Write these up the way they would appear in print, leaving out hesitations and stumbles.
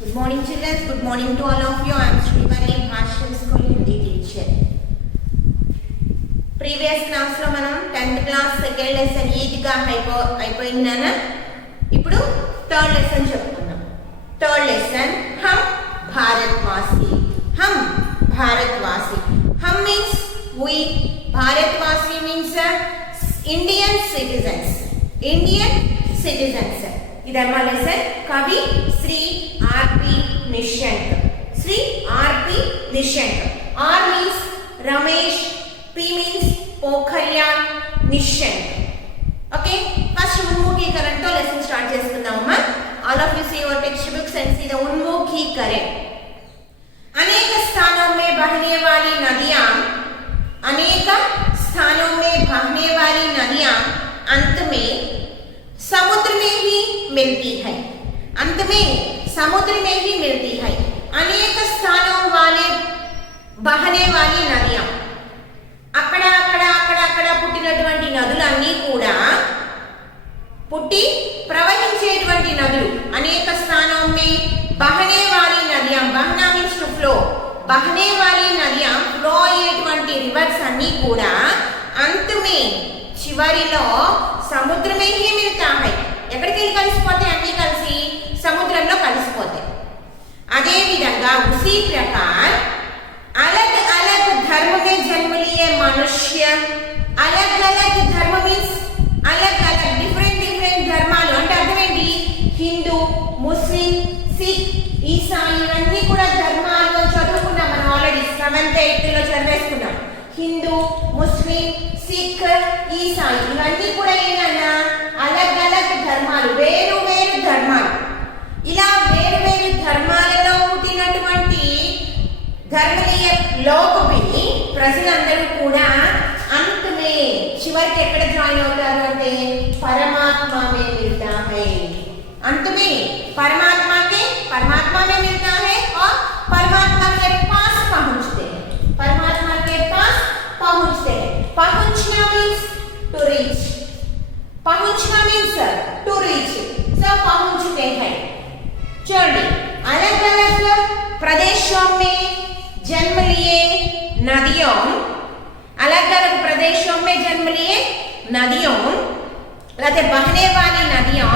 Good morning children, good morning to all of you. I am Srivari, Bhasham School Hindi teacher. Previous class లో మనం 10th class second lesson ఈజీగా అయిపోయిందనా. ఇప్పుడు third lesson చెప్పుకుందాం. Third lesson హమ్ భారత్వాసి. హమ్ భారత్వాసి. హమ్ means we, భారత్వాసి means Indian citizens. Indian citizens. ఇదమ్మా లెసన్. కవి Shri R P Nishank. Shri R P Nishank. R means Ramesh, P means Pokhriyal, Nishank. Okay, first ఉన్ముఖీకరణతో లెసన్ స్టార్ట్ చేసుకుందామమ్మా. All of you see your textbooks and see the उन्मुखीकरण. अनेक स्थानों में बहने वाली नदियां, अनेक स्थानों में बहने वाली नदियां अंत में समुद्र में ही मिलती है. अंत में समुद्र में ही मिलती है. अनेक स्थानों वाले बहने वाली नदियां, అక్కడ అక్కడ అక్కడ అక్కడ పుట్టినటువంటి నదులన్నీ కూడా పుట్టి ప్రవహించేటువంటి నదులు. అనేక స్థానం మే బహనే వాली నదియాం, బహనా మీన్స్ టు ఫ్లో, బహనే వాली నదియాం ఫ్లో అయ్యేటువంటి రివర్స్ అన్నీ కూడా అంతమే చివరిలో సముద్రమే హీ మిల్తా హై. ఎక్కడికి వెళ్ళి కలిసిపోతాయి? అన్నీ కలిసి సముద్రంలో కలిసిపోతాయి. అదే విధంగా ఉసి ప్రకార్ अलग अलग धर्म में जन्म लिए मनुष्य, अलग अलग धर्म मीन्स अलग अलग डिफरेंट ధర్మాలు అంటే అర్థమేంటి? హిందూ, ముస్లిం, సిక్, ఈసాయి ఇవన్నీ కూడా ధర్మాలు చదువుకున్నాం మనం ఆల్రెడీ 7th 8th లో చదివేసుకున్నాం. హిందూ, ముస్లిం, సిక్, ఈసాయి ఇవన్నీ కూడా ఏంటన్నా అలగ్ అలగ్ ధర్మాలు, వేరు వేరు ధర్మాలు. ఇలా వేరు వేరు ధర్మాలలో పుట్టినటువంటి ధర్మీయ లోకపిని ప్రజలందరూ కూడా అంతమే చివరికి ఎక్కడ జాయిన్ అవుతారు అంటే परमात्मा में मिलता है. अंत में परमात्मा में मिलता है और परमात्मा के पास पहुंचते हैं. परमात्मा के पास पहुंचते हैं. पहुंचना मीन्स टू रीच. पहुंचना मीन्स टू रीच. सब पहुंचते हैं. चलिए, अलग अलग प्रदेशों में जन्म लिए नदियों, अलग अलग प्रदेशों में जन्म लिए नदियों रहते बहने वाली नदियां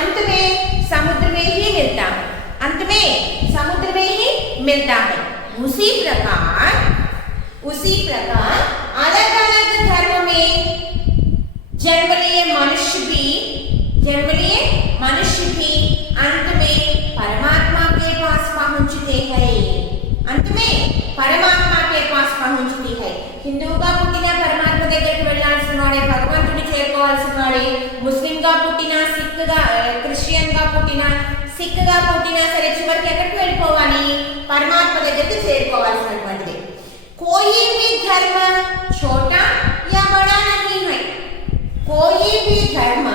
अंत में समुद्र में ही मिलता है. अंत में समुद्र में ही मिलता है. उसी प्रकार अलग अलग धर्म में जन्म लिए मनुष्य भी अंत में परमात्मा के पास पहुंचते हैं. अंत में परमात्मा के पास पहुंचती है. హిందూగా పుట్టిన పరమాత్మ దగ్గరికి వెళ్ళాల్సిన వాడే, భగవంతుని చేరుకోవాల్సిన వాడే. ముస్లింగా పుట్టిన, క్రిస్టియన్గా పుట్టిన, సిక్గా పుట్టినా సరే చివరికి ఎక్కడికి వెళ్ళిపోవాలి? పరమాత్మ దగ్గరికి చేరుకోవాల్సినటువంటిది. కోయి భీ ధర్మ ఛోటా యా బడా నహీ హై. కోయి భీ ధర్మ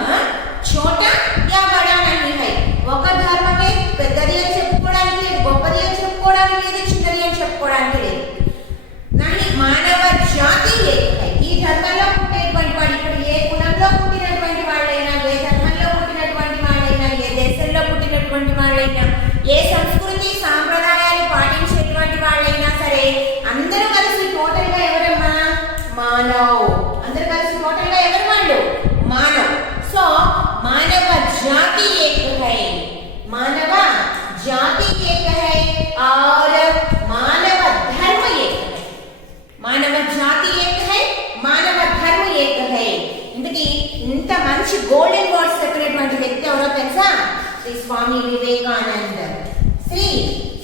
ఛోటా యా బడా నహీ హై. ఒక ధర్మమే పెద్దది అని చెప్పుకోవడానికి లేదు, గొప్పది అని చెప్పుకోవడానికి లేదు, చిన్నది అని చెప్పుకోవడానికి లేదు. మానవ జాతి ఈ ధర్మంలో పుట్టినటువంటి వాడు, ఇక్కడ ఏ కులంలో పుట్టినటువంటి వాళ్ళైనా, ఏ ధర్మంలో పుట్టినటువంటి వాళ్ళైనా, ఏ దేశంలో పుట్టినటువంటి వాళ్ళైనా, ఏ సంస్కృతి సాంప్రదాయాలు పాటించేటువంటి వాళ్ళైనా సరే అందరూ కలిసి టోటల్ గా ఎవరమ్మా? మానవ్. అందరూ కలిసి టోటల్ గా ఎవరు? వాళ్ళు మానవ్. సో మానవ జాతి ఏక్ హై. మానవ జాతి ఏక్ హై और మానవ ధర్మ ఏక్ హై. మానవ జాతి ఏక్ హై, మానవ ధర్మ ఏక్ హై. ఇంతకీ ఇంత మంచి గోల్డెన్ వర్డ్స్ చెప్పినటువంటి వ్యక్తి ఎవరో తెలుసా? శ్రీ స్వామి వివేకానంద. శ్రీ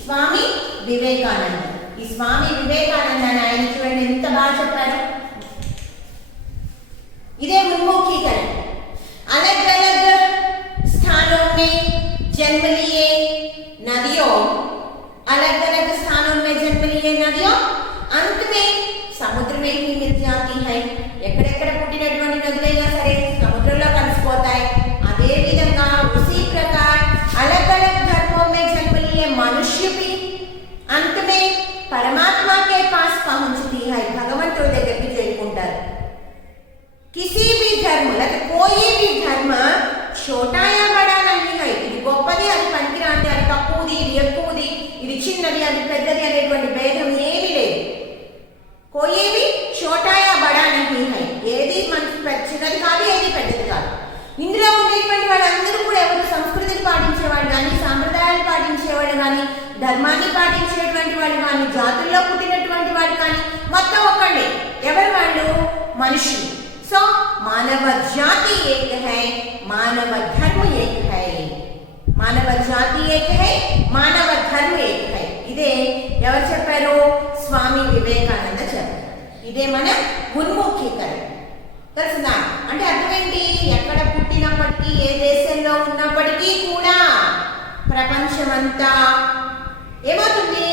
స్వామి వివేకానంద. ఈ స్వామి వివేకానంద ఆయన చూడండి ఎంత బాగా చెప్పారు. ఇదే उन्मुखीकरण. अलग अलग स्थानों में जन्म लिए नदियों, अलग अलग स्थानों में जन्म लिए नदियों अंत में సముద్ర में ही मिल जाती है. ఎక్కడెక్కడ పుట్టినటువంటి నదులైనా సరే సముద్రంలో కలిసిపోతాయి. అదే విధంగా उसी प्रकार अलग अलग धर्मों में जन्म लिए मनुष्य भी अंत में परमात्मा के पास पहुंचती है. భగవంతుడి దగ్గరికి చేరుకుంటారు. किसी भी धर्म లేదా कोई भी धर्म छोटा या बड़ा नहीं है. ఇది గొప్పది, అది పనికిరాంది, అది తక్కువది, ఇది చిన్నది అది పెద్దది అనేటువంటి భేదం ఏమీ లేదు. కోయి भी छोटा या बड़ा नहीं है, ఏది మనకి చిన్నది కాదు ఏది పెద్దది కాదు. ఇందులో ఉండేటువంటి వాళ్ళందరూ కూడా ఎవరు సంస్కృతిని పాటించేవాళ్ళు కానీ, సాంప్రదాయాలు పాటించేవాళ్ళు కానీ, ధర్మాన్ని పాటించేటువంటి వాళ్ళు కానీ, జాతుల్లో పుట్టినటువంటి వాళ్ళు కానీ మొత్తం ఒక్కళ్ళే. ఎవరు వాళ్ళు? మనుషులు. సో మానవ జాతి ఏక హై, మానవ ధర్మ ఏక హై. మానవ జాతి ఏక హై, మానవ ధర్మ ఏక హై. ఇదే ఎవరు చెప్పారు? స్వామి వివేకానంద చెప్పారు. ఇదే మన ఉన్ముఖీకరణ. తెలుసుదా? అంటే అర్థమేంటి? ఎక్కడ పుట్టినప్పటికీ, ఏ దేశంలో ఉన్నప్పటికీ కూడా ప్రపంచమంతా ఏమవుతుంది?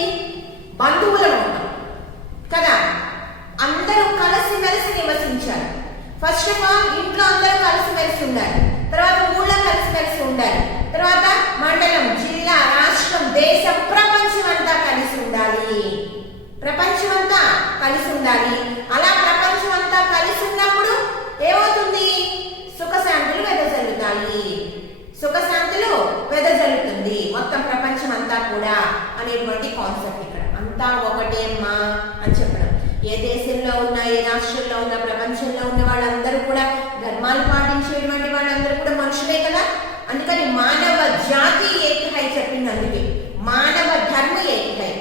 బంధువులం ఉంటాం కదా. అందరూ కలిసిమెలిసి నివసించాలి. ఫస్ట్ ఆఫ్ ఆల్ ఇంట్లో అందరూ కలిసిమెలిసి ఉండాలి. తర్వాత ఊళ్ళో కలిసిమెలిసి ఉండాలి. తర్వాత మండలం, జిల్లా, రాష్ట్రం, దేశం, ప్రపంచం అంతా కలిసి ఉండాలి. ప్రపంచం అంతా కలిసి ఉండాలి. అలా ప్రపంచం అంతా కలిసి ఉన్నప్పుడు ఏమవుతుంది? సుఖశాంతులు వెదజల్లుతాయి. సుఖశాంతులు వెదజల్లుతుంది మొత్తం ప్రపంచం అంతా కూడా అనేటువంటి కాన్సెప్ట్. ఇక్కడ అంతా ఒకటేమ్మా అని చెప్పడం. ఏ దేశంలో ఉన్నా, ఏ రాష్ట్రంలో ఉన్న, ప్రపంచంలో ఉన్న వాళ్ళందరూ కూడా ధర్మాలు పాటించేటువంటి వాళ్ళందరూ కూడా మనుషులే కదా. అందుకని మానవ జాతి ఏక హై చెప్పింది. అందుకే మానవ ధర్మ ఏక హై.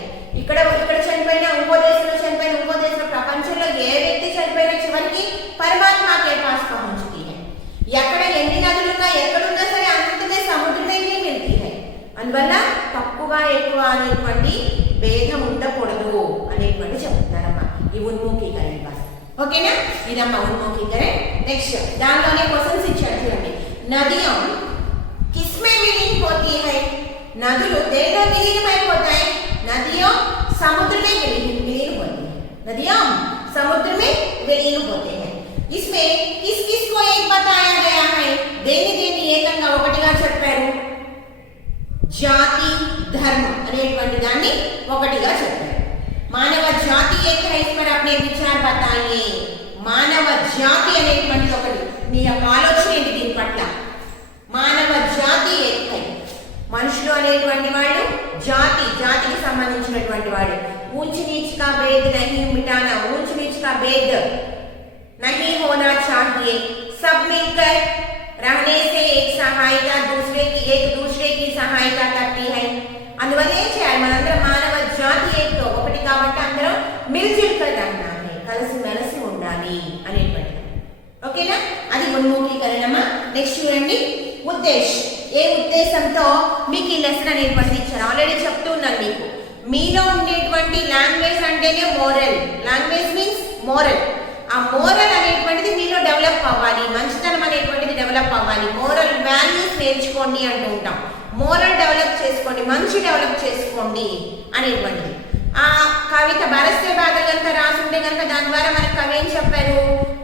ఇక్కడ చనిపోయినా, ఇంకో దేశంలో చనిపోయినా, ఇంకో దేశంలో, ప్రపంచంలో ఏ వ్యక్తి చనిపోయినా చివరికి పరమాత్మకే పాస్ పహుంచుతీ హై. ఎక్కడ ఎన్ని నదులున్నా, ఎక్కడున్నా సరే అంతమే సముద్రమే మిల్తీ హై. అందువల్ల తక్కువ ఎక్కువ అనేటువంటి భేదం ఉండకూడదు అనేటువంటి చెప్తున్నారమ్మా ఈ ఉన్ముఖీకరణ భాష. ఓకేనా? ఇదమ్మా ఉన్ముఖీకరణ. నెక్స్ట్ దాంట్లోనే క్వశ్చన్స్ ఇచ్చాడు చూడండి. నదియం కిస్మే విలీన్ హోతీ హై. నదులు దేనిలో విలీనమైపోతాయి? नदियों समुद्र में विलीन होती है. नदियां समुद्र में विलीन होते हैं. इसमें किस किस को एक बताया गया है? देनी देनी ఏకంగా ఒకటిగా చెప్పారు. జాతి ధర్మ అనేటువంటి దాన్ని ఒకటిగా చెప్పారు. మానవ జాతి ఏక హై. ఇస్ పర్ अपने विचार बताइए. మానవ జాతి అనేటువంటి ఒకటి. మీ యొక్క ఆలోచన ఏంటి దీని పట్ల? మానవ జాతి ఏక హై. మనుషులు అనేటువంటి వాళ్ళు జాతికి సంబంధించినటువంటి వాడు. ऊंच नीच का भेद नहीं मिटाना. ऊंच नीच का भेद नहीं होना चाहिए. सब मिलकर रहने से एक सहायता एक दूसरे की सहायता करती है. అందువల్ల ఏం చేయాలి? మనందరం మానవ జాతి ఏకో ఒకటి కాబట్టి అందరం మిల్జుల్కర్ रहना है. కలిసి మెలిసి ఉండాలి అనేటువంటి. ఓకేనా? అది ఉన్ముఖీకరణమా. నెక్స్ట్ చూడండి. ఉద్దేశం. ఏ ఉద్దేశంతో మీకు ఈ లెసన్ అనేటువంటి ఇచ్చారు? ఆల్రెడీ చెప్తూ ఉన్నాను మీకు. మీలో ఉండేటువంటి లాంగ్వేజ్ అంటేనే మోరల్. Language means moral. ఆ మోరల్ అనేటువంటిది మీలో డెవలప్ అవ్వాలి. మంచితనం అనేటువంటిది డెవలప్ అవ్వాలి. మోరల్ వాల్యూస్ నేర్చుకోండి అంటూ ఉంటాం. మోరల్ డెవలప్ చేసుకోండి, మంచి డెవలప్ చేసుకోండి అనేటువంటిది. ఆ కవిత బరస్తే బాధలు కనుక రాసుంటే కనుక దాని ద్వారా మనకు కవి ఏం చెప్పారు?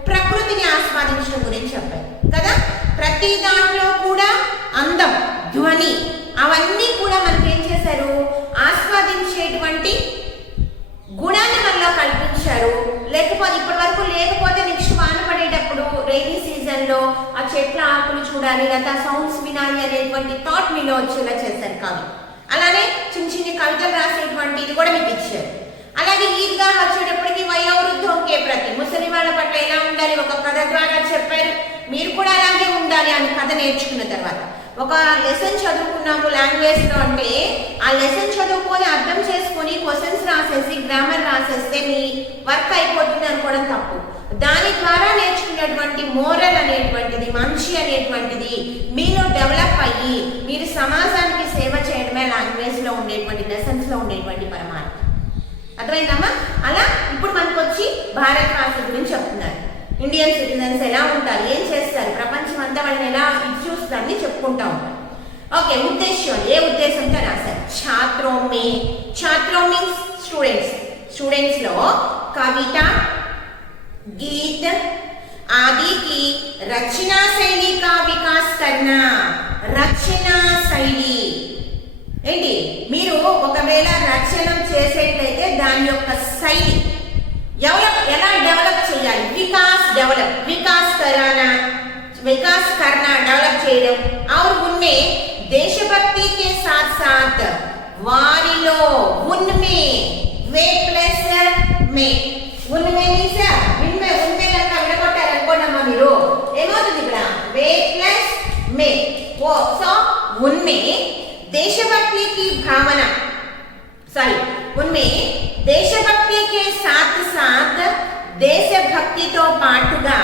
ప్రకృతిని ఆస్వాదించడం గురించి చెప్పారు కదా. ప్రతి దాంట్లో కూడా అందం, ధ్వని అవన్నీ కూడా మనకి ఏం చేశారు? ఆస్వాదించేటువంటి గుణాన్ని మనలో కల్పించారు. లేకపోతే ఇప్పటి వరకు లేకపోతే నెక్స్ట్ వాన పడేటప్పుడు రైనీ సీజన్లో ఆ చెట్ల ఆకులు చూడాలి, లేదా సౌండ్స్ వినాలి అనేటువంటి థాట్ మీలో వచ్చేలా చేశారు కవి. అలానే చిన్న చిన్న కవితలు రాసేటువంటి ఇది కూడా మీకు ఇచ్చారు. అలాగే ఈద్గా వచ్చేటప్పటికి వయోవృద్ధంకే ప్రతి ముసలి వాళ్ళ పట్ల ఎలా ఉండాలి ఒక కథ ద్వారా చెప్పారు. మీరు కూడా అలాగే ఉండాలి అని కథ నేర్చుకున్న తర్వాత ఒక లెసన్ చదువుకున్నాము లాంగ్వేజ్లో అంటే ఆ లెసన్ చదువుకొని అర్థం చేసుకొని క్వశ్చన్స్ రాసేసి గ్రామర్ రాసేస్తే మీ వర్క్ అయిపోతుంది అనుకోవడం తప్పు. దాని ద్వారా నేర్చుకున్నటువంటి మోరల్ అనేటువంటిది, మంచి అనేటువంటిది మీలో డెవలప్ అయ్యి మీరు సమాజానికి సేవ చేయడమే లాంగ్వేజ్లో ఉండేటువంటి లెసన్స్లో ఉండేటువంటి పరమార్థం. అర్థమైందమ్మా? అలా ఇప్పుడు మనకు వచ్చి భారత భాష గురించి చెప్తున్నారు. ఇండియన్ సిటిజన్స్ ఎలా ఉంటారు, ఏం చేస్తారు, ప్రపంచం అంతా వాళ్ళని ఎలా ఇది చూస్తారని చెప్పుకుంటా ఉంటారు. ఓకే, ఉద్దేశం. ఏ ఉద్దేశంతో రాశారు? ఛాత్రో మీన్స్ స్టూడెంట్స్ లో కవిత, गीत आदि की रचना शैली का विकास करना. రచనా శైలి ఏంటి? మీరు ఒకవేళ రచన చేసేట్లయితే దాని యొక్క శైలి ఎలా డెవలప్ చేయాలి? विकास करना डेवलप చేయడం. और उनमें देशभक्ति के साथ साथ వారిలో ఉన్మే వే ప్లస్ మే ఉన్మే మీన్స్ ఉన్మే ఉన్మే కనుక విడగొట్టారు అనుకోండమ్మా మీరు ఏమవుతుంది ఇక్కడ వే ప్లస్ మే ఓ సో ఉన్మే देशभक्ति की भावना सॉरी उनमें देशभक्ति के साथ साथ देशभक्ति तो पाटुगा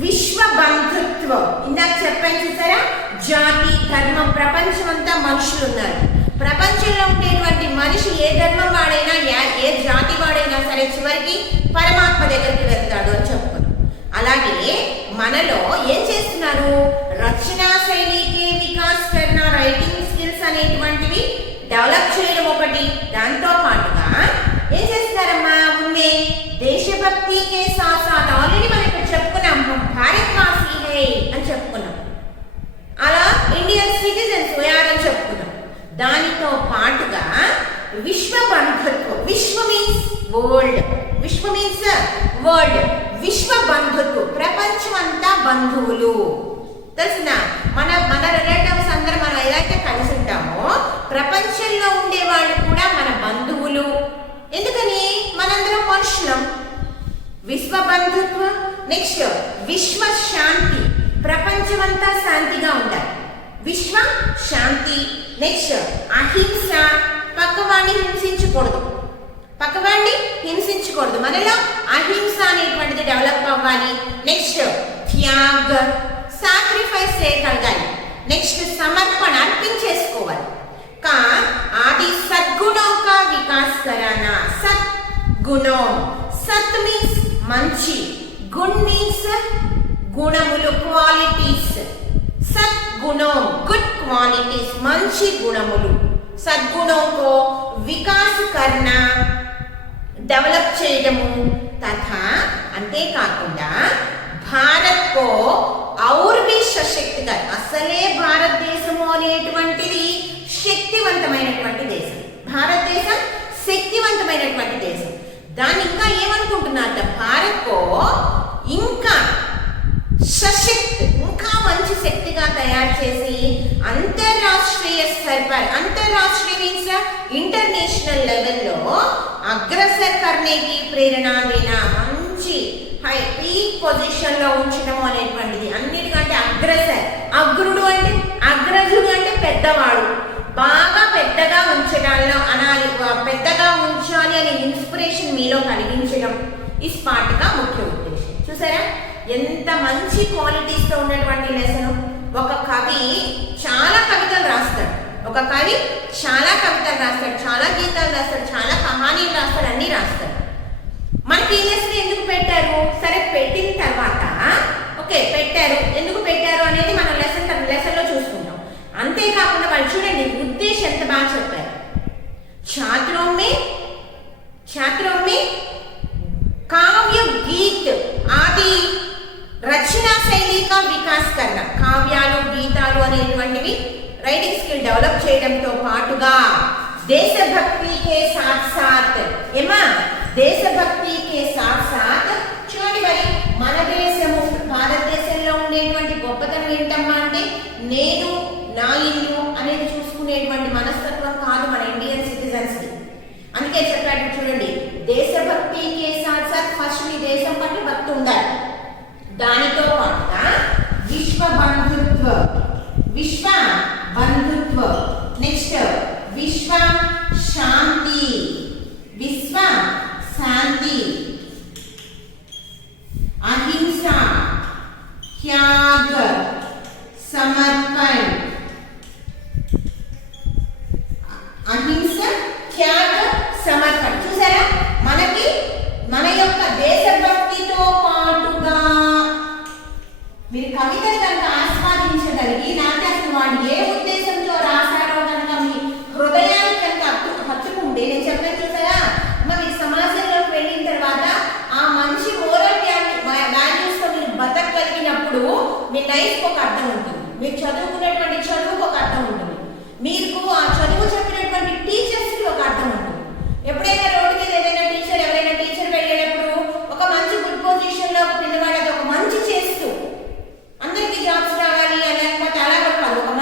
विश्व बंधुत्व इंदाक చెప్పాను చూసారా జాతి ధర్మం ప్రపంచమంతా మనుషులు ఉన్నారు ప్రపంచంలో ఉండేటువంటి మనిషి ఏ ధర్మం వాడైనా ఏ జాతి వాడైనా సరే చివరికి పరమాత్మ దగ్గరికి వెళ్తాడు అని చెప్పుకున్నాం అలాగే మనలో ఏం చేస్తున్నారు రచనా శైలికి వికాస్ కర్ణ రైటింగ్ స్కిల్స్ అనేటువంటివి డెవలప్ చేయడం ఒకటి దాంతో పాటుగా ఏం చేస్తారమ్మా ఉన్మే దేశభక్తికే సాత్ సాత్ ఆల్రెడీ మనం ఇక్కడ చెప్పుకున్నాం భారత్వాసీ హై అని చెప్పుకున్నాం అలా ఇండియన్ సిటిజన్స్ అని చెప్పుకున్నాం దానితో పాటుగా విశ్వ బంధుత్వం విశ్వ మీన్స్ వరల్డ్ విశ్వ మీన్స్ వరల్డ్ విశ్వ బంధుత్వం ప్రపంచం అంతా బంధువులు తెలిసిన మన రిలేటివ్స్ అందరూ మనం ఏదైతే కలిసి ఉంటామో ప్రపంచంలో ఉండే వాళ్ళు కూడా మన బంధువులు ఎందుకని మనందరం మనుషులం విశ్వ బంధుత్వం నెక్స్ట్ విశ్వ శాంతి ప్రపంచమంతా శాంతిగా ఉండాలి విశ్వ శాంతి నెక్స్ట్ అహింస పక్కవాడిని హింసించకూడదు మనలో అహింస అనేటువంటిది డెవలప్ అవ్వాలి నెక్స్ట్ త్యాగ్ సాక్రిఫైస్ చేయగలగాలి నెక్స్ట్ సమర్పణ అర్పించేసుకోవాలి का आदि सद्गुणों का विकास कराना सद्गुणों सत् मीन्स मंची गुण मीन्स गुणमुलु क्वालिटीज सद्गुणों गुड क्वालिटीज मंची गुणमुलु सद्गुणों को विकास करना डेवलप చేయడము तथा अंते काकुंडा भारत को और भी सशक्त कर असले भारत देशము అనేటువంటిది శక్తివంతమైనటువంటి దేశం భారతదేశం శక్తివంతమైనటువంటి దేశం దాన్ని ఇంకా ఏమనుకుంటున్నారట భారత్కో ఇంకా సశక్త్ ఇంకా మంచి శక్తిగా తయారు చేసి అంతర్రాష్ట్రీయ స్థాయిపై అంతర్రాష్ట్రీయ మీన్స్ ఇంటర్నేషనల్ లెవెల్లో అగ్రసర్ కర్నేకి ప్రేరణ దేనా మంచి హై పీక్ పొజిషన్ లో ఉంచడం అనేటువంటిది అన్నిటికంటే అగ్రసర్ అగ్రుడు అంటే అగ్రజుడు అంటే పెద్దవాడు బాగా పెద్దగా ఉంచడాల్లో అనాలి పెద్దగా ఉంచాలి అనే ఇన్స్పిరేషన్ మీలో కలిగించడం ఈ పాఠక ముఖ్య ఉద్దేశం చూసారా ఎంత మంచి క్వాలిటీస్ తో ఉన్నటువంటి లెసన్ ఒక కవి చాలా కవితలు రాస్తాడు చాలా గీతాలు రాస్తాడు చాలా కహానీలు రాస్తాడు అన్ని రాస్తాడు మనకి ఈ లెసన్ ఎందుకు పెట్టారు సరే పెట్టిన తర్వాత ఓకే పెట్టారు ఎందుకు పెట్టారు అనేది మనం లెసన్ లో చూసుకుంటాం అంతేకాకుండా వాళ్ళు చూడండి ఉద్దేశం ఎంత బాగా చెప్పారు छात्रों में काव्य गीत आदि रचना शैली का विकास करना కావ్యాలు గీతాలు అనేటువంటివి రైటింగ్ స్కిల్ డెవలప్ చేయడంతో పాటుగా దేశభక్తి के साथ साथ ఏమా దేశభక్తి के साथ साथ చూడండి మరి మన దేశము భారతదేశంలో ఉండేటువంటి గొప్పతనం ఏంటమ్మా అంటే నేను నా ఇల్లు అనేది చూసుకునేటువంటి మనస్తత్వం కాదు మన ఇండియన్ సిటిజన్స్ కి అందుకే చెప్పాడు చూడండి దేశభక్తి के साथ साथ ఫస్ట్ మీ దేశం పట్ల భక్తి ఉండాలి దానితో పాటుగా విశ్వ బంధుత్వ నెక్స్ట్ విశ్వ శాంతి अहिंसा त्याग समर्पण అహింస త్యాగ సమర్పణ చూసారా మనకి మన యొక్క దేశభక్తితో పాటుగా మీరు కవితను కనుక ఆస్వాదించగలిగి లేకపోతే అసలు వాళ్ళు ఏ ఉద్దేశంతో రాశారో కనుక మీ హృదయానికి కనుక హత్తుకుంటే నేను చెప్పాను చూసారా మరి సమాజంలోకి వెళ్ళిన తర్వాత ఆ మంచి మోరల్ వాల్యూస్ తో మీరు బతకగలిగినప్పుడు మీ లైఫ్ ఒక అర్థం ఉంటుంది మీరు చదువుకునేటువంటి చదువుకు ఒక అర్థం ఉంటుంది మీకు ఆ చదువు చెప్పినటువంటి టీచర్స్ కి ఒక అర్థం ఉంటుంది ఎప్పుడైనా రోడ్డు మీద ఎవరైనా టీచర్ వెళ్ళేటప్పుడు ఒక మంచి గుడ్ పొజిషన్ లో పిల్లవాళ్ళకి ఒక మంచి చేస్తూ అందరికీ జాబ్స్ రావాలి లేకపోతే అలా కాదు ఒక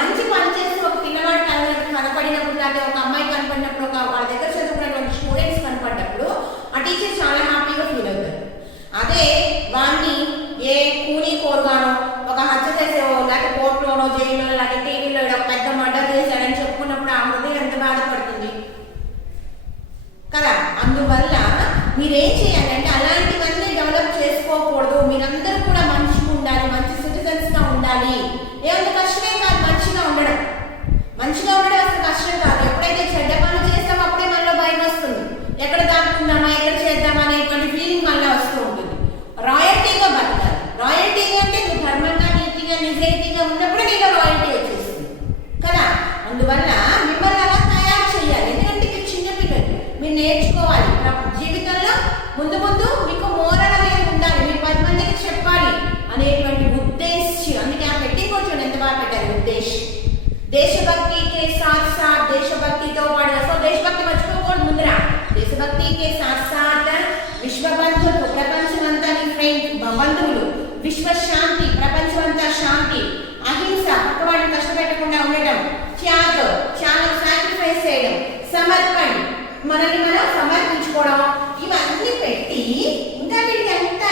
ఏం చేయాలంటే అలాంటివన్నీ డెవలప్ చేసుకోకూడదు. మీరందరూ కూడా మంచిగా ఉండాలి, మంచి సిటిజన్స్గా ఉండాలి. ఏమంత కష్టమే కాదు మంచిగా ఉండడం. మంచిగా ఉండడం అసలు కష్టం కాదు. ఎప్పుడైతే చెడ్డ పనులు చేస్తామో అప్పుడే మనలో భయం వస్తుంది. ఎక్కడ దాక్కుందామా, ఎక్కడ చేద్దామా అనేటువంటి ఫీలింగ్ మనలో వస్తూ ఉంటుంది. రాయల్టీగా బతకాలి. రాయల్టీ అంటే నువ్వు ధర్మంగా, నీతిగా, నిజాయితీగా ఉన్నప్పుడు నీలో రాయల్టీ వచ్చేస్తుంది కదా. అందువల్ల మిమ్మల్ని అలా తయారు చేయాలి. ఎందుకంటే మీరు చిన్నపిల్లలు, మీరు నేర్చుకోవాలి. జీవితంలో ముందు ముందు మీకు మోరల్ అనేది ఉండాలి. మీరు 10 మందికి చెప్పాలి అనేటువంటి ఉద్దేశం. అందుకే ఆ పెట్టింగ్ కొంచెం ఎంత బాగా పెట్టారు ఉద్దేశం. దేశభక్తికి సాత్ సాత్, దేశభక్తితో పాటు అసలు దేశభక్తి మర్చిపోకూడదు. ముందర దేశభక్తికి సాత్ సాత్ విశ్వ బంధుత్వ, ప్రపంచమంతా నీ ఫ్రెండ్ బంధువులు, విశ్వశాంతి, ప్రపంచమంతా శాంతి, అహింస, పక్కవాడిని కష్టపెట్టకుండా ఉండడం, త్యాగం, త్యాగం సాక్రిఫైస్ చేయడం, సమర్పణ, మనల్ని మనం సమర్పించుకోవడం, ఇవన్నీ పెట్టి ఇంకా వీటికి ఎంత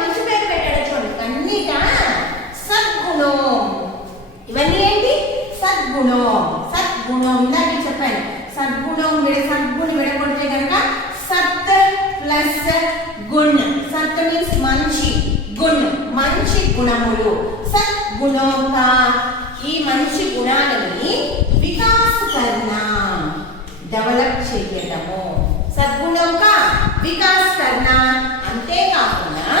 మంచి పేరు పెట్టాడు చూడండి. అన్నిగా సద్గుణం. ఇవన్నీ ఏంటి? సద్గుణం. సద్గుణం ఇందాక చెప్పాను. సద్గుణం సద్గుణి విడగొడితే కనుక సత్ ప్లస్ గుణ్. సత్ మీన్స్ మంచి, గుణ్ మంచి గుణములు. సద్గుణం ఈ మంచి గుణాలని వికాస్ కర్నా డెవలప్ చేయడము. సద్గుణం కా వికాస్ కర్నా. అంతేకాకుండా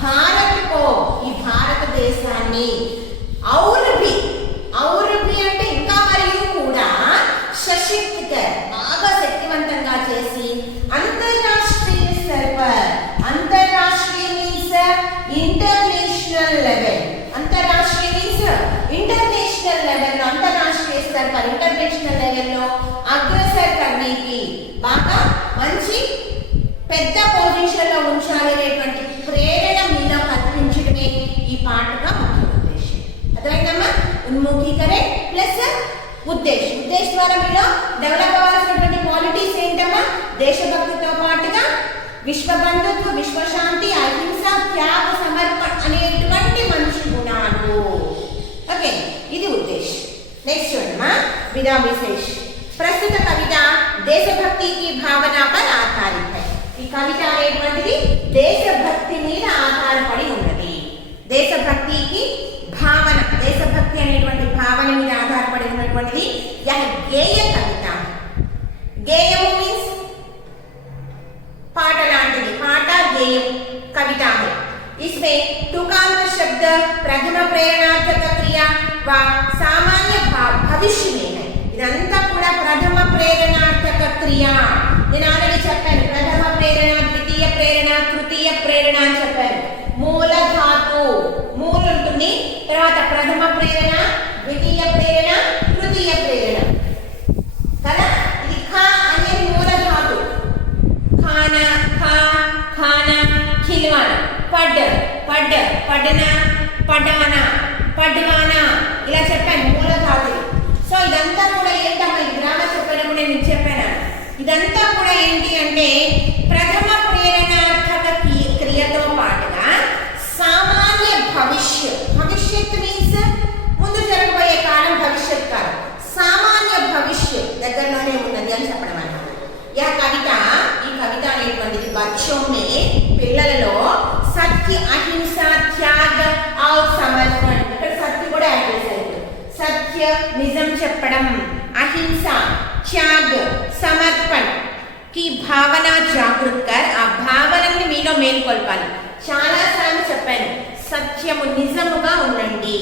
భారత్కో ఈ భారతదేశాన్ని ఔరభి అంటే ఇంకా మరియు కూడా సశక్తికర్ బాగా శక్తివంతంగా చేసి అంతర్రాష్ట్రీయ స్तर पर, అంతర్రాష్ట్రీయ మీన్స్ ఇంటర్నేషనల్ లెవెల్, అంతర్రాష్ట్రీయ మీన్స్ ఇంటర్నేషనల్ లెవెల్, అంతర్రాష్ట్రీయ स्तर पर ఇంటర్నేషనల్ లెవెల్లో అగ్రసర్ కర్నేకి బాగా మంచి పెద్ద పొజిషన్ లో ఉంచాలి అనేటువంటి ప్రేరణ మీలో కల్పించడమే ఈ పాటగా ముఖ్య ఉద్దేశం. అర్థమైందమ్మా? ఉన్ముఖీకరే ప్లస్ ఉద్దేశం. ఉద్దేశం ద్వారా మీలో డెవలప్ అవ్వాల్సినటువంటి క్వాలిటీస్ ఏంటమ్మా? దేశభక్తితో పాటుగా విశ్వ బంధుత్వ, విశ్వశాంతి, అహింస, త్యాగ, సమర్పణ అనేటువంటి మంచి గుణాలు. ఓకే, ఇది ఉద్దేశం. నెక్స్ట్ చూడమ్మా, విधा विशेष. ప్రస్తుత కవిత దేశభక్తి की भावना पर आधारित है. ఈ కవిత అనేటువంటిది దేశభక్తి మీద ఆధారపడి ఉన్నది. దేశభక్తికి భావన, దేశభక్తి అనేటువంటి భావన మీద ఆధారపడి ఉన్నటువంటిది. యह గేయ కవిత. గేయము మీన్స్ పాట లాంటిది. పాట గేయం కవిత है. इसमें तुकांत शब्द प्रथम प्रेरणार्थक क्रिया व सामान्य भविष्य में है. ఇదంతా కూడా ప్రథమ ప్రేరణార్థక క్రియ. నేను ఆల్రెడీ చెప్పాను. ప్రథమ ప్రేరణ, ద్వితీయ ప్రేరణ, తృతీయ ప్రేరణ అని చెప్పాను. మూల ధాతు, మూల ఉంటుంది. తర్వాత ప్రథమ ప్రేరణ, ద్వితీయ ప్రేరణ, తృతీయ ప్రేరణ కదా. ఇది ఖా అనేది మూల ధాతు. ఖానా, ఖా, ఖానా, ఖిల్వానా, పడ్, పడ్, పడ్నా, పడానా, పడ్వానా, ఇలా చెప్పాను మూల ధాతు. సో ఇదంతా కూడా ఏంటమ్మా? ఈ గ్రామర్ చెప్పినప్పుడు నేను చెప్పాను. ఇదంతా కూడా ఏంటి అంటే ప్రథమ ప్రేరణార్థక క్రియతో పాటుగా సామాన్య భవిష్యత్. భవిష్యత్ మీన్స్ ముందు జరగబోయే కాలం భవిష్యత్ కాలం. సామాన్య భవిష్యత్ దగ్గరలోనే ఉన్నది అని చెప్పడం అన్నమాట. ఈ కవిత అనేటువంటిది బచ్చోమే పిల్లలలో సత్య, అహింస, త్యాగ, ఔర్ సమర్పణ. ఇక్కడ సత్య కూడా యాడ్ చేశారు. సత్య నిజం చెప్పడం, అహింస, త్యాగ, సమర్పణ కి భావన జాగృత్ కర్. ఆ భావనని మీలో మేల్కొల్పాలి. చాలా సార్లు చెప్పాను, సత్యము నిజముగా ఉండండి,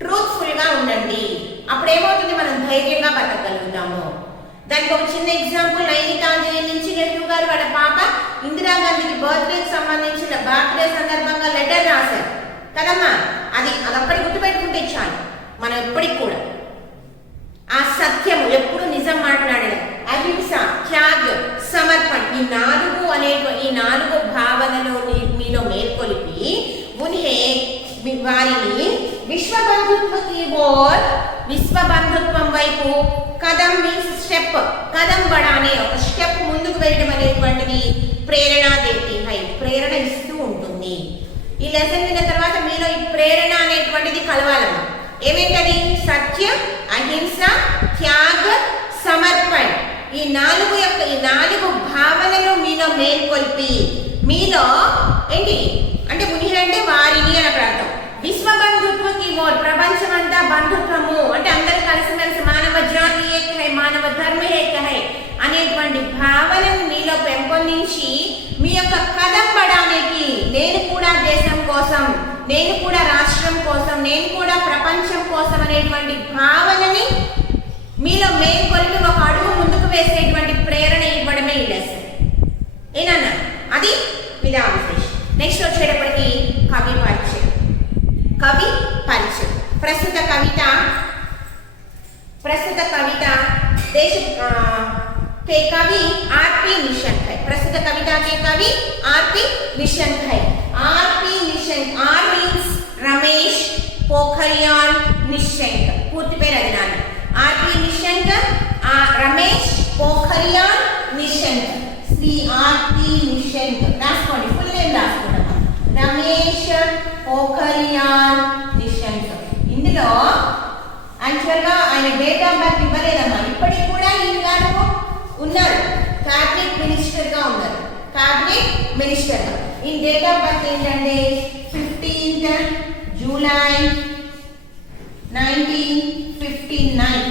ట్రూత్ఫుల్ గా ఉండండి. అప్పుడు ఏమవుతుంది? మనం ధైర్యంగా బతకగలుగుతాము. దానికి ఒక చిన్న ఎగ్జాంపుల్, నైనితాల్ జైలు నుంచి నెహ్రూ గారు వాళ్ళ పాప ఇందిరాగాంధీకి బర్త్డేకి సంబంధించిన బర్త్డే సందర్భంగా లెటర్ రాశారు కదమ్మా. అది అదొక్కడి గుర్తుపెట్టుకుంటే చాలు. మనం ఎప్పటికి కూడా ఆ సత్యము, ఎప్పుడు నిజం మాట్లాడడం, అహింస, త్యాగ, సమర్పణ, ఈ నాలుగు భావనలో మీలో మేల్కొలిపి వారిని విశ్వబంధుత్వం వైపు కదం మీన్స్ స్టెప్, కదం బడానే ఒక స్టెప్ ముందుకు వెళ్ళడం అనేటువంటిది ప్రేరణ దేతి హై, ప్రేరణ ఇస్తూ ఉంటుంది. ఈ లెసన్ విన్న తర్వాత మీలో ఈ ప్రేరణ అనేటువంటిది కలవాలమ్మా. ఏమేంటది? సత్య, అహింస, త్యాగ, సమర్పణ ఈ నాలుగు భావనలు మీలో మేల్కొల్పి మీలో ఏంటి అంటే మునిహి అంటే వారిని అని అర్థం. విశ్వ బంధుత్వం की ओर ప్రపంచమంతా బంధుత్వము అంటే అందరూ కలిసిమెలిసి మానవ జాతి ఏక హై, మానవ ధర్మ ఏక హై అనేటువంటి భావనను మీలో పెంపొందించి మీ యొక్క కదం పడడానికి నేను కూడా దేశం కోసం, నేను కూడా రాష్ట్రం కోసం, నేను కూడా ప్రపంచం కోసం అనేటువంటి భావనని మీలో మేల్కొల్పి ఒక అడుగు ముందుకు వేసేటువంటి ప్రేరణ ఇవ్వడమే ఈ లెసన్. ఏనా? అది విధా విశేషం. నెక్స్ట్ వచ్చేటప్పటికి కవి పరిచయం. కవి పరిచయం. ప్రస్తుత कविता देश के कवि आरपी निशंक है. प्रस्तुत कविता के कवि आरपी निशंक है. R P Nishank, R means Ramesh Pokhriyal Nishank. पूर्ति पेर अदिनानु आरपी निशंक, रमेश पोखरियाल निशंक. श्री आरपी निशंक राసుకోండి, ఫుల్ నేమ్ రాసుకోండి. రమేష్ పోఖరియాల్ నిశంక్. ఇందులో యాక్చువల్గా ఆయన డేట్ ఆఫ్ బర్త్ ఇవ్వలేదమ్మా. ఇప్పటికి కూడా ఈయన గారు ఉన్నారు, క్యాబినెట్ మినిస్టర్గా ఉన్నారు. క్యాబినెట్ మినిస్టర్గా ఈయన డేట్ ఆఫ్ బర్త్ ఏంటంటే 15th జూలై 1959.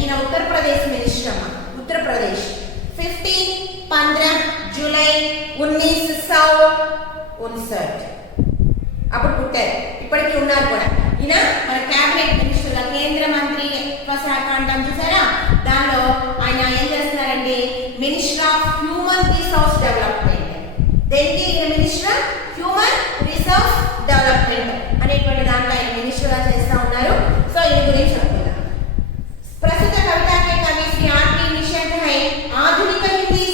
ఈయన ఉత్తరప్రదేశ్ మినిస్టర్ అమ్మా. ఉత్తరప్రదేశ్ 15 జూలై 1959 అప్పుడు పుట్టారు. ఇప్పటికీ ఉన్నారు కూడా. ఈయన మన క్యాబినెట్ మినిస్టర్గా కేంద్ర మంత్రిత్వ శాఖ అంటాం చూసారా, దానిలో ఆయన ఏం చేస్తున్నారంటే minister of human resource development. దేనికి ఈయన మినిస్టర్? హ్యూమన్ రిసోర్స్ డెవలప్మెంట్ అనేటువంటి దాంట్లో ఆయన మినిస్టర్గా చేస్తూ ఉన్నారు. సో ఈయన గురించి చెప్తున్నారు. ప్రస్తుత कविता के कवि श्री आरपी निशंक है. आधुनिक हिंदी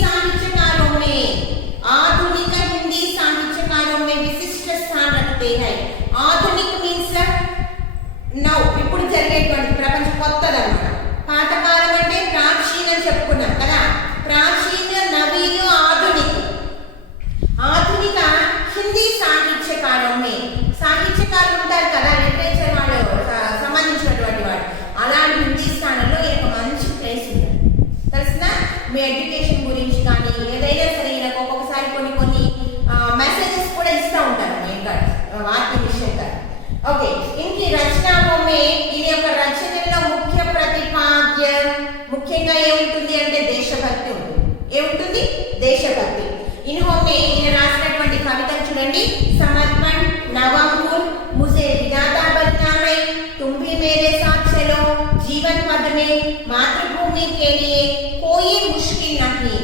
साहित्यकारों में विशिष्ट स्थान रखते हैं. आधुनिक मीन्स नौ, ఇప్పుడు జరిగేటువంటి ప్రపంచ కొత్తదన్నమాట. పాతకాలం అంటే ప్రాచీన అని చెప్పుకున్నాం కదా. ప్రాచీన, నవీన, ఆధునిక. ఆధునిక హిందీ సాహిత్యకారం में సాహిత్యకారులు ఉంటారు కదా, లిటరేచర్ వాళ్ళు సంబంధించినటువంటి వాడు. అలాంటి హిందీ స్థానంలో ఈయనకు మంచి ప్లేస్ ఉంది. తెలిసిన మీ ఎడ్యుకేషన్ గురించి కానీ ఏదైనా సరే ఈయనకు ఒక్కొక్కసారి కొన్ని మెసేజెస్ కూడా ఇస్తూ ఉంటారు ఇంకా ఆర్పి నిశంక్ గారు. ఓకే, ఇన్కి రచనాओं में ఈయన యొక్క రచనల్లో ముఖ్యంగా ఏముంటుంది అంటే దేశభక్తి ఉంటుంది. ఏముంటుంది? దేశభక్తి. ఇన్హోమే ఈయన రాసినటువంటి కవితలు చూడండి. సమర్పణ, నవంకుర్, ముझे विधाता बनना है, तुम भी मेरे साथ चलो, जीवन पथ में मातृभूमि के लिए कोई मुश्किल नहीं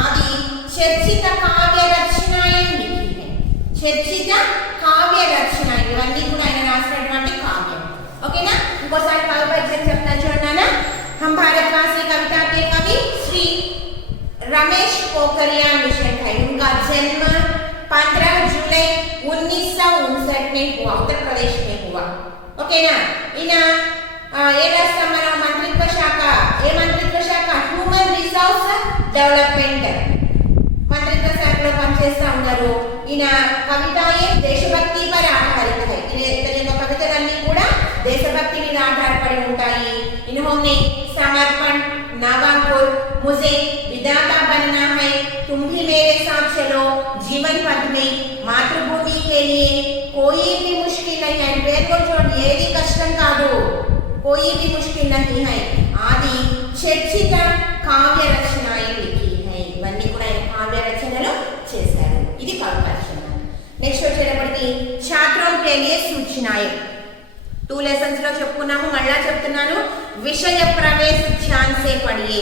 आदि చర్చిత కావ్య రచనాయే लिखी है. చర్చిత కావ్య రచన ఇవన్నీ కూడా ఆయన రాసినటువంటి కావ్యం. ఓకేనా? ఇంకోసారి కవి పరిచయం చెప్తాను చూడండి. हम भारतवासी कविता के कवि श्री रमेश पोखरियाल निशंक है. उनका जन्म 15 जुलाई 1959 में हुआ, उत्तर प्रदेश में हुआ. ओकेना? इन ये राष्ट्र हमारा मंत्रित्व शाखा, ये मंत्रित्व शाखा హ్యూమన్ రిసోర్స్ డెవలప్మెంట్ మంత్రిత్వ శాఖలో పనిచేస్తూ ఉన్నారు. ఈయన కవితాయే దేశభక్తి పై ఆధారిత है. ఈయన కవితలన్నీ కూడా దేశభక్తి మీద ఆధారపడి ఉంటాయి. इन्होंने समर्पण, नवांकुर, मुझे विधाता बनना है, तुम भी मेरे साथ चलो, जीवन पथ में मातृभूमि के लिए कोई भी मुश्किल नहीं है. पेड़ को छोड़ ఏది కష్టం కాదు, कोई भी मुश्किल नहीं है आदि చర్చిత కావ్య రచనాయే लिखी है. ఇవన్నీ కూడా కావ్య రచనలు చేశారు. ఇది కవి పరిచయం. నెక్స్ట్ వచ్చేటప్పటికి छात्रों के लिए सूचनाएं. 2 లెసన్స్ లో చెప్పుకున్నాము, మళ్ళా చెప్తున్నాను. విషయ ప్రవేశ ధ్యాన్ సే పढ़िए.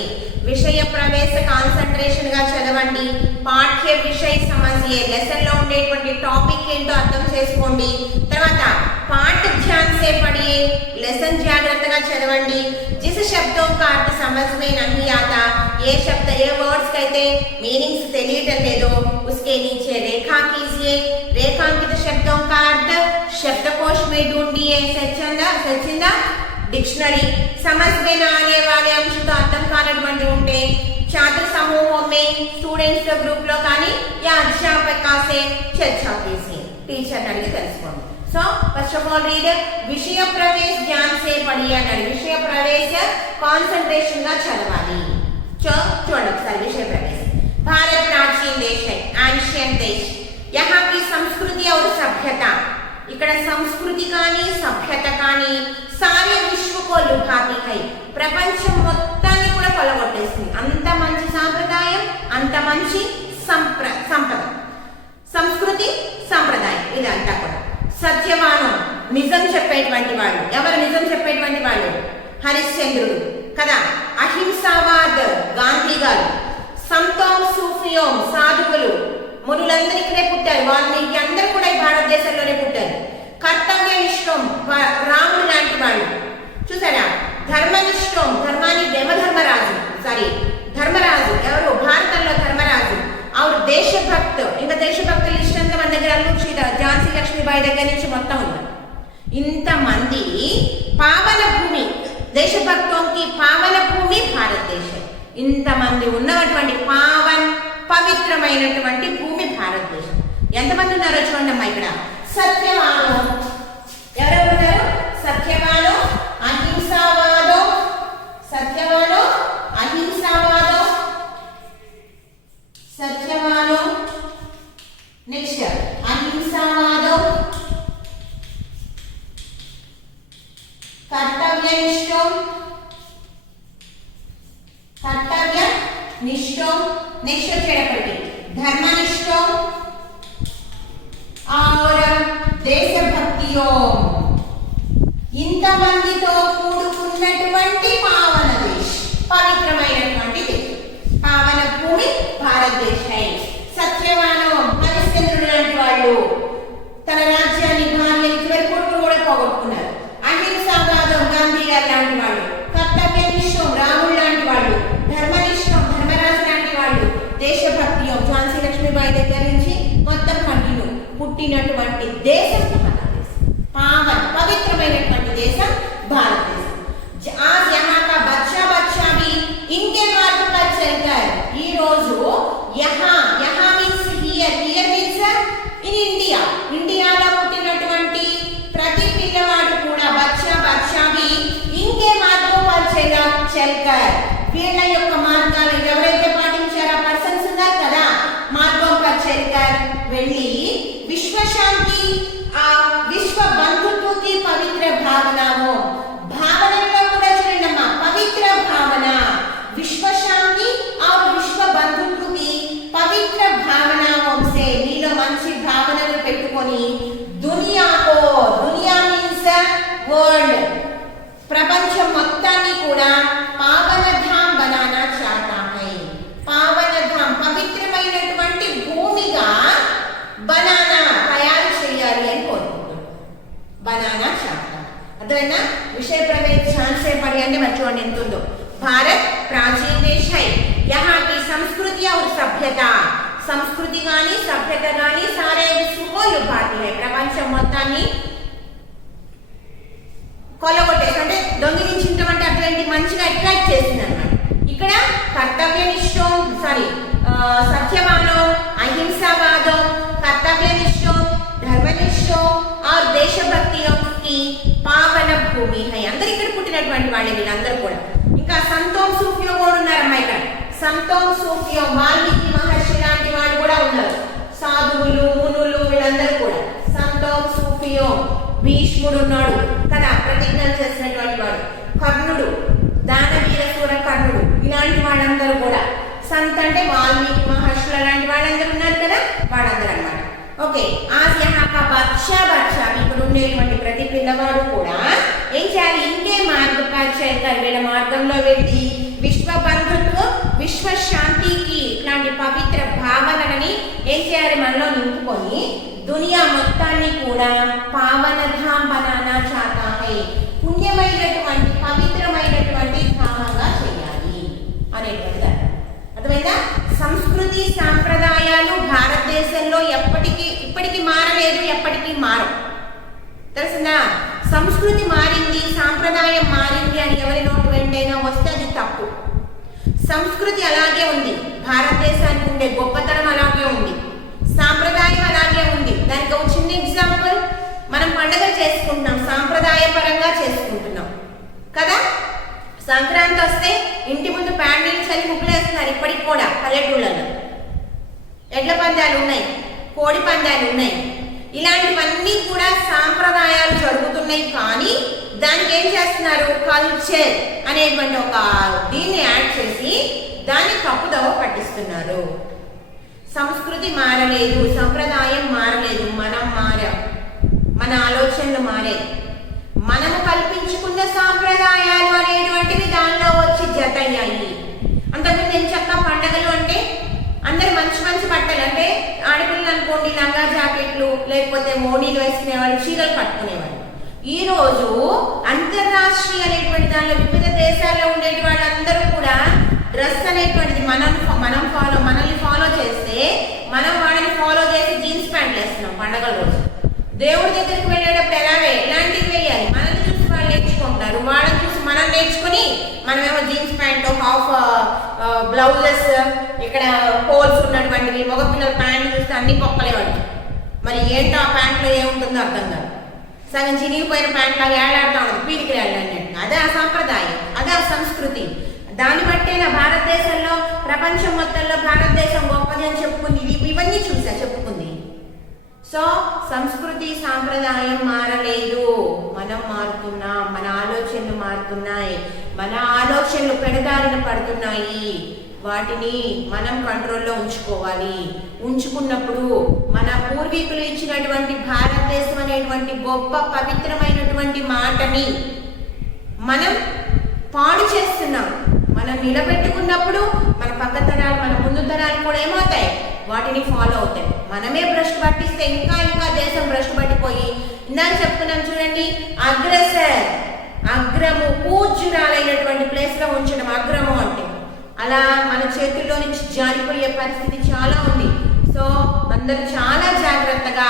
విషయ ప్రవేశ కాన్సంట్రేషన్ గా చదవండి. పాఠ్య విషయ సమజియే, లెసన్ లో ఉండేటువంటి టాపిక్ ఏంటో అర్థం చేసుకోండి. తర్వాత పాఠ ధ్యాన్ సే పढ़िए, లెసన్ జాగ్రత్తగా చదవండి. जिस शब्दों का अर्थ समझ में नहीं आता, ఏ శబ్ద ఏ వర్డ్స్ కైతే మీనింగ్స్ తెలియటం లేదో उसके नीचे रेखा कीजिए. रेखांकित शब्दों का अर्थ शब्दकोश में ढूंढिए. सचिंदा डिक्शनरी. समझ में न आने वाले अंश तो अर्थం కానటువంటి ఉంటే छात्र समूहों में स्टूडेंट्स ग्रुप లో కానీ या अध्यापक से चर्चा कीजिए. टीचर అడిగి తెలుసుకోండి. So first of all read విషయ ప్రవేశ ధ్యాన్ సే పడి అన్నాడు. విషయ ప్రవేశ కాన్సంట్రేషన్ గా చదవాలి. చూడండి ఒకసారి విషయ ప్రవేశ. भारत प्राचीन देश है, एंशिएंट देश. यहाँ की संस्कृति और सभ्यता, ఇక్కడ సంస్కృతి కానీ సభ్యత కానీ సారే విశ్వకో లుభాతి హై, ప్రపంచం మొత్తాన్ని కూడా కొలగొట్టేస్తుంది. అంత మంచి సాంప్రదాయం, అంత మంచి సంపద, సంస్కృతి సంప్రదాయం ఇదంతా కూడా. సత్యవానం, నిజం చెప్పేటువంటి వాళ్ళు. ఎవరు నిజం చెప్పేటువంటి వాళ్ళు? హరిశ్చంద్రుడు కదా. అహింసావాద్, గాంధీ గారు. సంతోం సూఫియోం, సాధువులు, మునులందరూ ఇక్కడే పుట్టారు. వాల్మీకి అందరూ కూడా ఈ భారతదేశంలోనే పుట్టారు. కర్తవ్యనిష్టం, రాముడు లాంటి వాళ్ళు చూసారా. ధర్మనిష్టం, ధర్మాన్ని ధర్మరాజు ఎవరు? భారతంలో ధర్మరాజు. ఆవిడ దేశభక్త, ఇంకా దేశభక్త లిస్ట్ అంతా మన దగ్గర ఝాన్సీ లక్ష్మీబాయి దగ్గర నుంచి మొత్తం ఉంది. ఇంతమంది పావన భూమి, దేశభక్తోంకి పావన భూమి భారతదేశం. ఇంతమంది ఉన్నటువంటి పవిత్రమైనటువంటి భూమి భారతదేశం. ఎంతమంది ఉన్నారో చూడండి అమ్మా ఇక్కడ. సత్యవాను ఎవరెవరు ఉన్నారు? సత్యవాను, అహింసావాదో, సత్యవాను, అహింసావాదో, సత్యవాను, నెక్స్ట్ అహింసావాదో, కర్తవ్యనిష్టం, నెక్స్ట్ వచ్చేటప్పటికి ధర్మనిష్టం और దేశభక్తియో. ఇంతమందితో కూడుకున్నటువంటి పావన దేశ్, పవిత్రమైనటువంటి పావన భూమి భారతదేశం. సత్యవాను, హరిశ్చంద్రుడు లాంటి వాళ్ళు తన రాజ్యాన్ని భార్య ఇద్దరు కొడుకులు కూడా పోగొట్టుకున్నారు. అహింసావాదం, గాంధీ గారు లాంటి వాళ్ళు. కర్తవ్యనిష్టం, రాముడు లాంటి వాళ్ళు. ధర్మనిష్టం, ధర్మరాజు లాంటి వాళ్ళు. దేశభక్తియం, ఝాన్సీ లక్ష్మీబాయి దగ్గర నుంచి మొత్తం కంటిన్యూ. పుట్టినటువంటి దేశం భారతదేశం, పవిత్రమైనటువంటి దేశం భారతదేశం. आज यहाँ का बच्चा भी इनके मार्ग पर चलकर ఈ రోజు यहाँ means here means in India, ఇండియాలో పుట్టినటువంటి ప్రతి పిల్లవాడు కూడా బచ్చా भी इनके मार्गों पर चलकर వీళ్ళ యొక్క మార్గాలు ఎవరైతే పాటించారో పర్సన్స్ ఉన్నారు కదా, మార్గం पर चलकर వెళ్ళి विश्व शांति, विश्व बंधुत्व की पवित्र भावनाओं, भावना కూడా చూడండమ్మా, పవిత్ర భావన, विश्व शांति और विश्व बंधुत्व की पवित्र भावनाओं से నీలో మంచి భావనలు పెట్టుకొని దునియా మీన్స్ వరల్డ్, ప్రపంచం మొత్తాన్ని కూడా పావన ధామ్ బనానా చాహతా హై. పావన ధామ్, పవిత్రమైనటువంటి భూమిగా బనానా తయారు చేయాలి అని కోరుకుంటున్నాడు. బనానా చాహతా. అర్థమైనా? విషయ ప్రవేశ ధ్యాన్ సే పడి అంటే మరి చూడండి ఎంత ఉందో. భారత్ ప్రాచీన దేశ హై, యహా కి సంస్కృతి और సభ్యత, సంస్కృతి గాని సభ్యత గాని సారే విశ్వకో లుభాతి హై, ప్రపంచం మొత్తాన్ని కొలగొట్టేసి అంటే దొంగిలించింటే అట్లాంటి మంచిగా అట్రాక్ట్ చేసింది అన్నమాట. ఇక్కడ కర్తవ్యనిష్టం సత్యవానం, అహింసావాదం, కర్తవ్యనిష్టం, ధర్మనిష్టం और దేశభక్తియం కి పావన భూమి హై. అందరు ఇక్కడ పుట్టినటువంటి వాళ్ళే వీళ్ళందరూ కూడా. ఇంకా సంతోం సూఫియో కూడా ఉన్నారమ్మా ఇక్కడ. సంతోం సూఫియో, వాల్మీకి మహర్షి లాంటి వాళ్ళు కూడా ఉన్నారు. సాధువులు, మునులు వీళ్ళందరూ కూడా. సంతోం సూఫియో, భీష్ముడు ఉన్నాడు కదా, ప్రతిజ్ఞలు చేసినటువంటి వాడు. కర్ణుడు, దానవీర సూర కర్ణుడు, ఇలాంటి వాళ్ళందరూ కూడా. సంత్ అంటే వాల్మీకి మహర్షులు లాంటి వాళ్ళందరూ ఉన్నారు కదా, వాళ్ళందరూ అన్నమాట. ఓకే, ఆజ్ యహా కా బచ్చా ఇక్కడ ఉండేటువంటి ప్రతి పిల్లవాడు కూడా ఏం చేయాలి? ఇంకే మార్గపరిచయం, వీళ్ళ మార్గంలో వెళ్ళి విశ్వ బంధుత్వం, విశ్వ శాంతికి ఇట్లాంటి పవిత్ర భావనలని ఏం చేయాలి? మనలో నింపుకొని దునియా మొత్తాన్ని కూడా పావన ధామ్ బనానా చాహతా హై, పుణ్యమైనటువంటి పవిత్రమైనటువంటి ధామంగా చేయాలి అనేటువంటిది. అర్థమైందా? సంస్కృతి సాంప్రదాయాలు భారతదేశంలో ఇప్పటికీ మారలేదు, ఎప్పటికీ మారవు. తెలిసిందా? సంస్కృతి మారింది, సాంప్రదాయం మారింది అని ఎవరి నోటి వెంటైనా వస్తే అది తప్పు. సంస్కృతి అలాగే ఉంది, భారతదేశానికి ఉండే గొప్పతనం అలాగే ఉంది, సాంప్రదాయం అలాగే ఉంది. దానికి ఒక చిన్న ఎగ్జాంపుల్, మనం పండుగ చేసుకుంటున్నాం, సాంప్రదాయపరంగా చేసుకుంటున్నాం కదా. సంక్రాంతి వస్తే ఇంటి ముందు ప్యాండీలు చల్లి ముగ్గులేస్తున్నారు ఇప్పటికి కూడా పల్లెటూళ్ళలో. ఎడ్ల పందాలు ఉన్నాయి, కోడి పందాలు ఉన్నాయి. ఇలాంటివన్నీ కూడా సాంప్రదాయాలు జరుగుతున్నాయి. కానీ దానికి ఏం చేస్తున్నారు, కల్చర్ అనేటువంటి ఒక దీన్ని యాడ్ చేసి దాన్ని తప్పుదోవ పట్టిస్తున్నారు. సంస్కృతి మారలేదు, సంప్రదాయం మారలేదు, మనం మారాం, మన ఆలోచనలు మారే. మనము కల్పించుకున్న సాంప్రదాయాలు అనేటువంటివి దానిలో వచ్చి జతయ్యాయి. అంతకుముందు నేను చక్క పండగలు అంటే అందరు మంచి మంచి బట్టలు, అంటే ఆడపిల్లలు అనుకోండి లంగా జాకెట్లు లేకపోతే మోడీలు వేసుకునేవాళ్ళు, చీరలు కట్టుకునేవాళ్ళు. ఈ రోజు అంతర్రాష్ట్రీయ అనేటువంటి దానిలో వివిధ దేశాల్లో ఉండే వాళ్ళందరూ కూడా డ్రెస్ అనేటువంటిది మనల్ని ఫాలో చేస్తే మనం వాళ్ళని ఫాలో చేసి జీన్స్ ప్యాంట్లు వేస్తున్నాం పండగల రోజు. దేవుడి దగ్గరికి వెళ్ళేటప్పుడు ఎలాంటివి వేయాలి, మనల్ని చూసి వాళ్ళు నేర్చుకుంటారు, వాళ్ళని చూసి మనం నేర్చుకుని మనమేమో జీన్స్ ప్యాంటు, హాఫ్ బ్లౌజెస్, ఇక్కడ హోల్స్ ఉన్నటువంటివి, మగపిల్లల ప్యాంట్లు చూస్తే అన్ని పొక్కలేవాడు. మరి ఏంటో ఆ ప్యాంట్లో ఏముంటుందో అర్థం కాదు, సగం చినిగిపోయిన ప్యాంట్ లాగా ఏలాడుతూ ఉంటుంది, పీలికి వెళ్ళాలంటే. అదే ఆ సాంప్రదాయం, అదే ఆ సంస్కృతి. దాన్ని బట్టే నా భారతదేశంలో ప్రపంచం మొత్తంలో భారతదేశం గొప్పది అని చెప్పుకుంది. ఇవన్నీ చెప్పుకుంది. సో సంస్కృతి సాంప్రదాయం మారలేదు, మనం మారుతున్నాం, మన ఆలోచనలు మారుతున్నాయి, మన ఆలోచనలు పెడదారిన పడుతున్నాయి. వాటిని మనం కంట్రోల్లో ఉంచుకోవాలి. ఉంచుకున్నప్పుడు మన పూర్వీకులు ఇచ్చినటువంటి భారతదేశం అనేటువంటి గొప్ప పవిత్రమైనటువంటి మాటని మనం పాడు చేస్తున్నాం. మనం నిలబెట్టుకున్నప్పుడు మన పక్క తరాలు, మన ముందు తరాలు కూడా ఏమవుతాయి, వాటిని ఫాలో అవుతాయి. మనమే భ్రష్టు పట్టిస్తే ఇంకా దేశం భ్రష్టు పట్టిపోయి, ఇందాక చెప్తున్నాం చూడండి, అగ్రము పూజ్యురాలైనటువంటి ప్లేస్లో ఉంచడం అగ్రము అంటే. అలా మన చేతుల్లో నుంచి జారిపోయే పరిస్థితి చాలా ఉంది. సో అందరూ చాలా జాగ్రత్తగా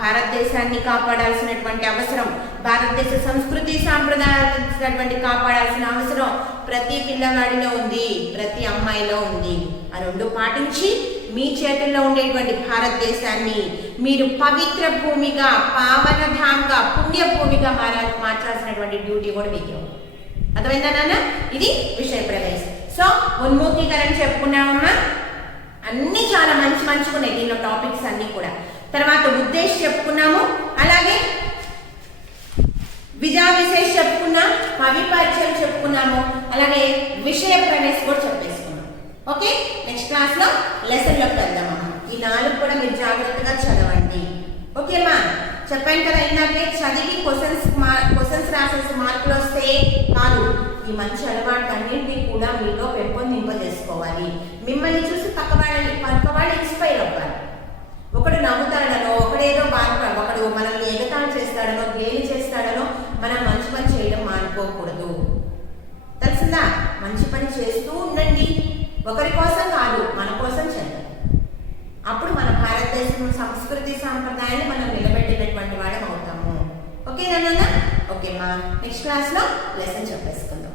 భారతదేశాన్ని కాపాడాల్సినటువంటి అవసరం, భారతదేశ సంస్కృతి సాంప్రదాయాన్ని కాపాడాల్సిన అవసరం ప్రతి పిల్లవాడిలో ఉంది, ప్రతి అమ్మాయిలో ఉంది. ఆ రెండు పాటించి మీ చేతుల్లో ఉండేటువంటి భారతదేశాన్ని మీరు పవిత్ర భూమిగా, పావనధాంగా, పుణ్యభూమిగా మార్చాల్సినటువంటి డ్యూటీ కూడా మీకు. అర్థమైందా నాన్న? ఇది విషయ ప్రవేశం. సో ఉన్ముఖీకరణ చెప్పుకున్నామమ్మా, అన్నీ చాలా మంచిగా ఉన్నాయి దీనిలో టాపిక్స్ అన్నీ కూడా. తర్వాత ఉద్దేశం చెప్పుకున్నాము, అలాగే విద్యా విశేష చెప్పుకున్నాం, కవి పరిచయం చెప్పుకున్నాము, అలాగే విషయ ప్రవేశం కూడా చెప్పేసుకున్నాం. ఓకే, నెక్స్ట్ క్లాస్లో లెసన్లోకి వెళ్దామమ్మా. ఈ 4 కూడా మీరు జాగ్రత్తగా చదవండి. ఓకేమ్మా? చెప్పాను కదా ఇందాకే, చదివి క్వశ్చన్స్ రాసేసి మార్కులు వస్తే కాదు, ఈ మంచి అలవాటు అన్నింటినీ కూడా మీలో పెంపొందింపజేసుకోవాలి. మిమ్మల్ని చూసి పక్క వాళ్ళు ఇన్స్పైర్ అవ్వాలి. ఒకడు నవ్వుతాడనో, ఒకడేదో ఒకడు మనల్ని ఎగతాళి చేస్తాడనో, గేలి చేస్తాడనో మనం మంచి పని చేయడం మానుకోకూడదు. తెలిసిందా? మంచి పని చేస్తూ ఉండండి, ఒకరి కోసం కాదు, మన కోసం చేద్దాం. అప్పుడు మన భారతదేశం సంస్కృతి సాంప్రదాయాన్ని మనం నిలబెట్టినటువంటి వాళ్ళం అవుతాము. ఓకేనా నాన్న? ఓకేమ్మా, నెక్స్ట్ క్లాస్లో లెసన్ చెప్పేసుకుందాం.